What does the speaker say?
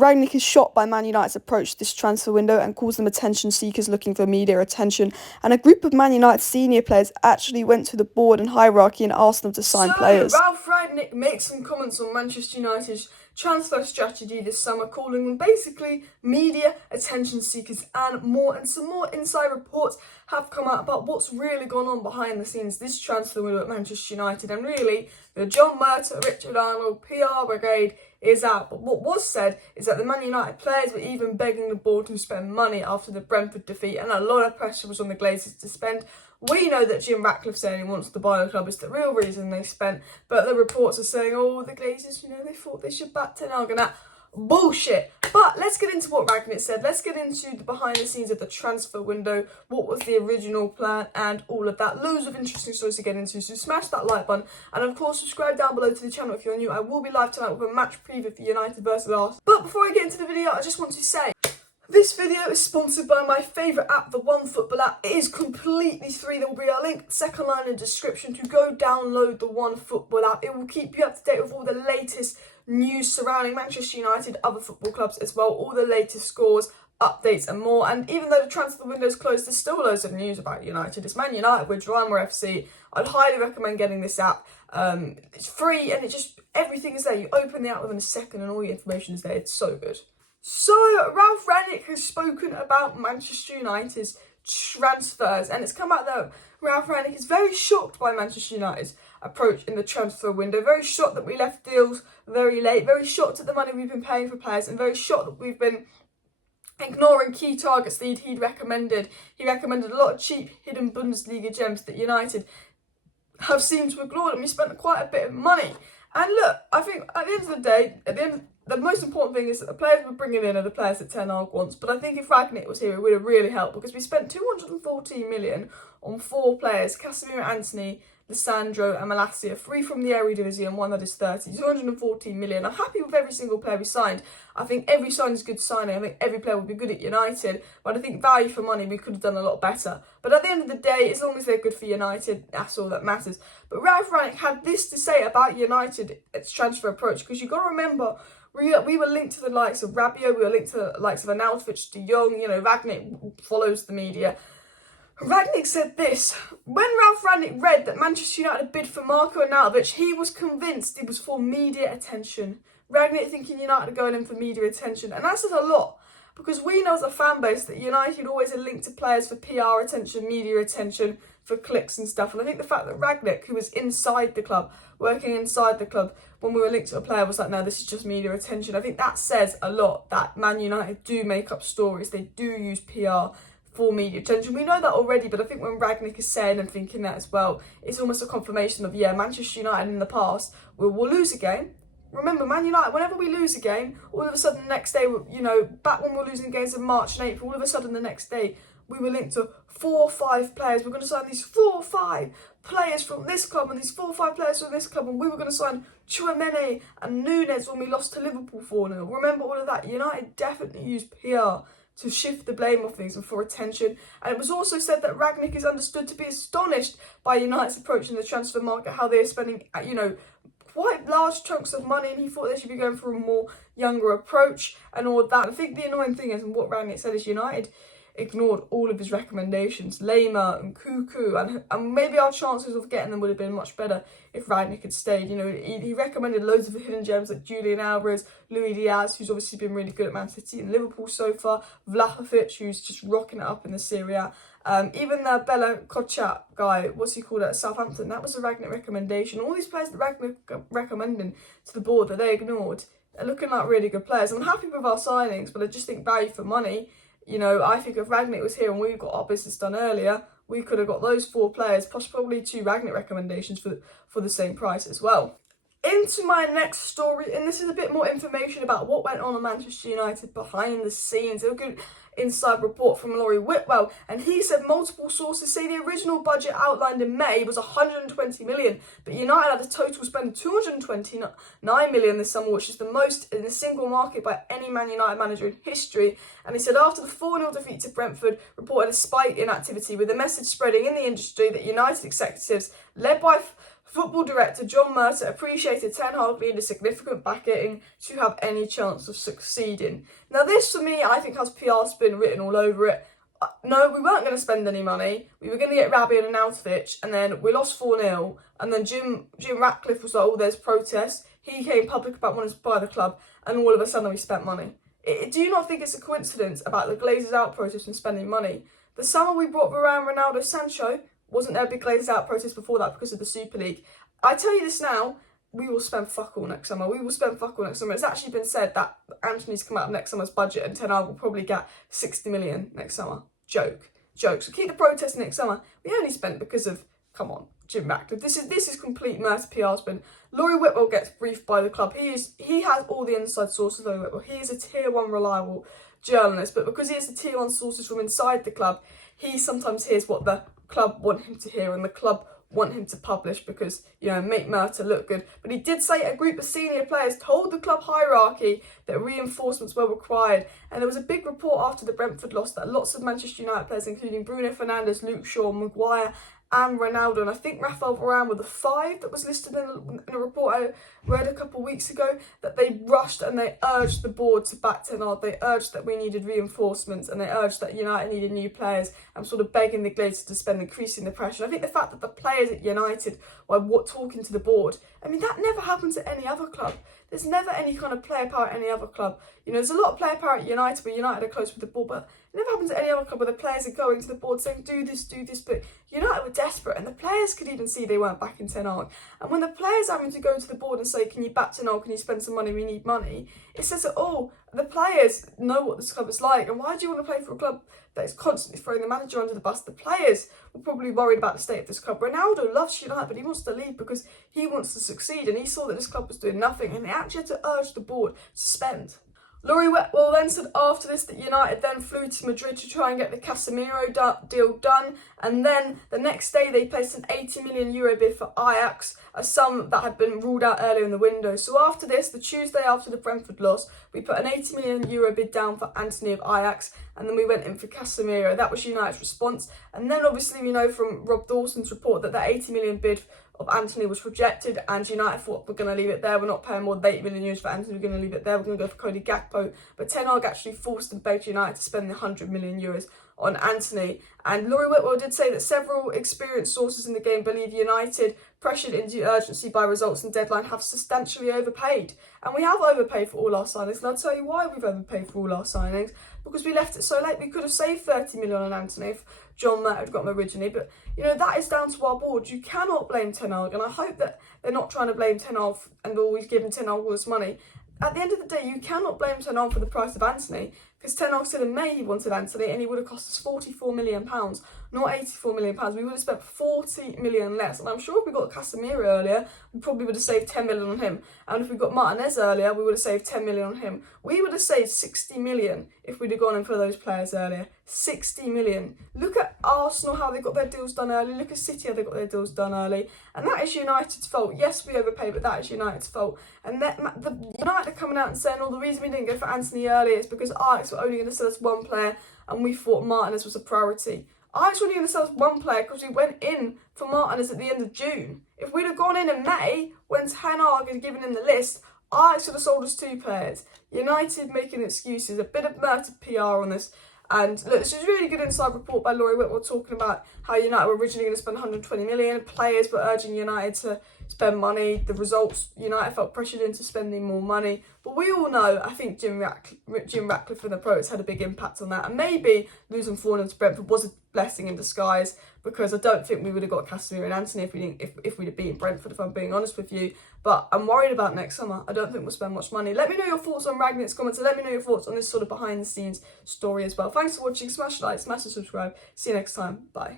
Rangnick is shocked by Man United's approach to this transfer window and calls them attention seekers looking for media attention. And a group of Man United senior players actually went to the board and hierarchy and asked them to sign players. Ralf Rangnick makes some comments on Manchester United's transfer strategy this summer, calling them basically media attention seekers and more. And some more inside reports have come out about what's really gone on behind the scenes this transfer window at Manchester United. And really, the Murtough and Richard Arnold PR brigade is out. But what was said is that the Man United players were even begging the board to spend money after the Brentford defeat, and a lot of pressure was on the Glazers to spend. We know that Jim Ratcliffe saying he wants to buy the club is the real reason they spent, but the reports are saying, oh, the Glazers, they thought they should back Ten Hag and that. Bullshit. But let's get into what Rangnick said. Let's get into the behind the scenes of the transfer window, what was the original plan and all of that. Loads of interesting stories to get into, so smash that like button and of course subscribe down below to the channel if you're new. I will be live tonight with a match preview for United versus Arsenal. But before I get into the video, I just want to say this video is sponsored by my favourite app, the OneFootball app. It is completely free. There will be a link second line in the description to go download the OneFootball app. It will keep you up to date with all the latest news surrounding Manchester United, other football clubs as well, all the latest scores, updates and more. And even though the transfer window is closed, there's still loads of news about United. It's Man United with MUFC. I'd highly recommend getting this app. It's free and everything is there. You open the app within a second and all the information is there. It's so good. So, Ralf Rangnick has spoken about Manchester United's transfers, and it's come out that Ralf Rangnick is very shocked by Manchester United's approach in the transfer window, very shocked that we left deals very late, very shocked at the money we've been paying for players, and very shocked that we've been ignoring key targets that he'd recommended. He recommended a lot of cheap, hidden Bundesliga gems that United have seemed to ignore, and we spent quite a bit of money. And look, I think at the end of the day, the most important thing is that the players we're bringing in are the players that Ten Hag wants. But I think if Rangnick was here, it would have really helped because we spent 214 million on 4 players: Casemiro, Antony, Lissandro and Malacia, 3 from the Eredivisie and 1 that is 30. 214 million. I'm happy with every single player we signed. I think every sign is good signing. I think every player would be good at United. But I think value for money, we could have done a lot better. But at the end of the day, as long as they're good for United, that's all that matters. But Ralf Rangnick had this to say about United, its transfer approach. Because you've got to remember, we were linked to the likes of Rabiot, we were linked to the likes of Arnautovic, De Jong, Rangnick follows the media. Rangnick said this: when Ralf Rangnick read that Manchester United had bid for Marco Arnautovic, he was convinced it was for media attention. Rangnick thinking United are going in for media attention, and that says a lot, because we know as a fan base that United always are linked to players for PR attention, media attention, for clicks and stuff. And I think the fact that Rangnick, who was inside the club, working inside the club, when we were linked to a player, was like, no, this is just media attention. I think that says a lot, that Man United do make up stories, they do use PR for media attention. We know that already, but I think when Rangnick is saying and thinking that as well, it's almost a confirmation of, yeah, Manchester United in the past, we'll lose a game. Remember, Man United, whenever we lose a game, all of a sudden the next day, back when we were losing games in March and April, all of a sudden the next day, we were linked to 4 or 5 players. We're going to sign these 4 or 5 players from this club and these 4 or 5 players from this club, and we were going to sign Tchouameni and Nunes when we lost to Liverpool 4-0. Remember all of that? United definitely used PR to shift the blame of things and for attention. And it was also said that Rangnick is understood to be astonished by United's approach in the transfer market, how they are spending, quite large chunks of money, and he thought they should be going for a more younger approach and all of that. I think the annoying thing is, and what Rangnick said is, United ignored all of his recommendations, Lema and Cuckoo, and maybe our chances of getting them would have been much better if Rangnick had stayed. He recommended loads of hidden gems like Julian Alvarez, Luis Diaz, who's obviously been really good at Man City and Liverpool so far, Vlahovic, who's just rocking it up in the Serie A. Even the Bella Kotchap guy, what's he called at Southampton, that was a Rangnick recommendation. All these players that Rangnick recommending to the board that they ignored are looking like really good players. I'm happy with our signings, but I just think value for money, I think if Rangnick was here and we got our business done earlier, we could have got those 4 players, plus probably 2 Rangnick recommendations for the same price as well. Into my next story, and this is a bit more information about what went on at Manchester United behind the scenes. A good inside report from Laurie Whitwell, and he said multiple sources say the original budget outlined in May was 120 million, but United had a total spend of 229 million this summer, which is the most in a single market by any Man United manager in history. And he said after the 4-0 defeat to Brentford, reported a spike in activity, with the message spreading in the industry that United executives, led by Football director John Murtough appreciated Ten Hag needed significant backing to have any chance of succeeding. Now this, for me, I think has PR spin written all over it. No, we weren't going to spend any money. We were going to get Rabiot and Arnautovic, and then we lost 4-0. And then Jim Ratcliffe was like, oh, there's protests. He came public about wanting to buy the club, and all of a sudden we spent money. Do you not think it's a coincidence about the Glazers out protest and spending money? The summer we brought Varane, Ronaldo, Sancho, wasn't there a big Glazers out protest before that because of the Super League? I tell you this now, we will spend fuck all next summer. We will spend fuck all next summer. It's actually been said that Antony's come out of next summer's budget and Ten Hag will probably get 60 million next summer. Joke. So keep the protest next summer. We only spent because of, come on, Jim Ratcliffe. This is complete Murtough PR spin. Laurie Whitwell gets briefed by the club. He has all the inside sources, Laurie Whitwell. He is a tier 1 reliable journalist, but because he has the tier 1 sources from inside the club, he sometimes hears what the club want him to hear and the club want him to publish because, make Murtough look good. But he did say a group of senior players told the club hierarchy that reinforcements were required. And there was a big report after the Brentford loss that lots of Manchester United players, including Bruno Fernandes, Luke Shaw, Maguire and Ronaldo, and I think Ralf Rangnick were the 5 that was listed in a report I read a couple of weeks ago, that they rushed and they urged the board to back Ten Hag. They urged that we needed reinforcements and they urged that United needed new players and sort of begging the Glazers to spend, increasing the pressure. I think the fact that the players at United were talking to the board, that never happens at any other club. There's never any kind of player power at any other club. There's a lot of player power at United where United are close with the ball, but it never happens at any other club where the players are going to the board saying, do this. But United were desperate and the players could even see they weren't backing Ten Hag. And when the players are having to go to the board and say, can you back Ten Hag, can you spend some money, we need money, it says that, the players know what this club is like. And why do you want to play for a club that is constantly throwing the manager under the bus? The players were probably worried about the state of this club. Ronaldo loves United, but he wants to leave because he wants to succeed. And he saw that this club was doing nothing. And they actually had to urge the board to spend. Laurie Whitwell then said after this that United then flew to Madrid to try and get the Casemiro deal done, and then the next day they placed an €80 million bid for Ajax, a sum that had been ruled out earlier in the window. So after this, the Tuesday after the Brentford loss, we put an €80 million bid down for Antony of Ajax, and then we went in for Casemiro. That was United's response. And then obviously we know from Rob Dawson's report that the €80 million bid of Antony was rejected, and United thought, we're going to leave it there, we're not paying more than €80 million for Antony, we're going to leave it there, we're going to go for Cody Gakpo. But Ten Hag actually forced and begged United to spend the €100 million on Antony. And Laurie Whitwell did say that several experienced sources in the game believe United, pressured into urgency by results and deadline, have substantially overpaid. And we have overpaid for all our signings, and I'll tell you why we've overpaid for all our signings. Because we left it so late. We could have saved 30 million on Antony if John Murtough had got him originally. But, that is down to our board. You cannot blame Ten Hag. And I hope that they're not trying to blame Ten Hag and always giving Ten Hag all this money. At the end of the day, you cannot blame Ten Hag for the price of Antony. Because Ten Hag said in May he wanted Antony and he would have cost us £44 million, not £84 million. We would have spent 40 million less. And I'm sure if we got Casemiro earlier, we probably would have saved 10 million on him. And if we got Martinez earlier, we would have saved 10 million on him. We would have saved 60 million if we'd have gone in for those players earlier. 60 million. Look at Arsenal, how they got their deals done early. Look at City, how they got their deals done early. And that is United's fault. Yes, we overpaid, but that is United's fault. And the United are coming out and saying, the reason we didn't go for Antony earlier is because Ajax were only going to sell us one player and we thought Martinez was a priority. Ajax were only going to sell us one player because we went in for Martinez at the end of June. If we'd have gone in May, when Ten Hag had given him the list, Ajax would have sold us 2 players. United making excuses, a bit of Murtough PR on this. And look, this is a really good inside report by Laurie Whitwell talking about how United were originally going to spend 120 million. Players were urging United to spend money. The results, United felt pressured into spending more money. But we all know, I think Jim Ratcliffe and the pros had a big impact on that. And maybe losing 4-0 to Brentford was a blessing in disguise, because I don't think we would have got Casemiro and Antony if we'd have beaten Brentford, if I'm being honest with you. But I'm worried about next summer. I don't think we'll spend much money. Let me know your thoughts on Rangnick's comments, and let me know your thoughts on this sort of behind the scenes story as well. Thanks for watching. Smash like, smash the subscribe. See you next time. Bye.